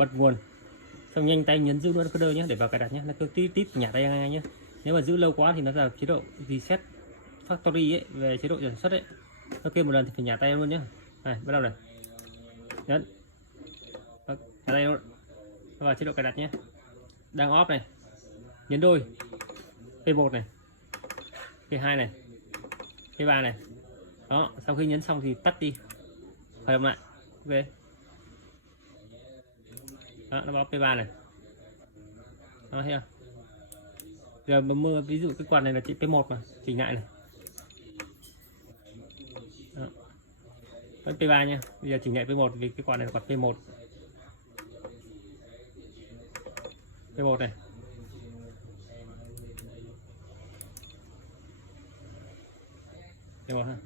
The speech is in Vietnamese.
bật nguồn, xong nhanh tay nhấn giữ luôn encoder nhé để vào cài đặt nhé, nó cứ tít tít nhả tay ngay nhé. Nếu mà giữ lâu quá thì nó là chế độ reset factory ấy, về chế độ sản xuất ấy, nó kêu một lần thì phải nhả tay luôn nhé. Này bắt đầu này, nhấn nhả tay luôn, vào chế độ cài đặt nhé. Đang off này, nhấn đôi P1 này, P2 này, P3 này. Đó, sau khi nhấn xong thì tắt đi, khởi động lại. Ok. Đó, nó báo P3 này. Đó, thấy không? Giờ mưa ví dụ cái quạt này là chỉ P1 mà chỉnh lại này. Đó. Vẫn P3 nha. Bây giờ chỉnh lại P1 vì cái quạt này là quạt P1. P1 này. P1 ha.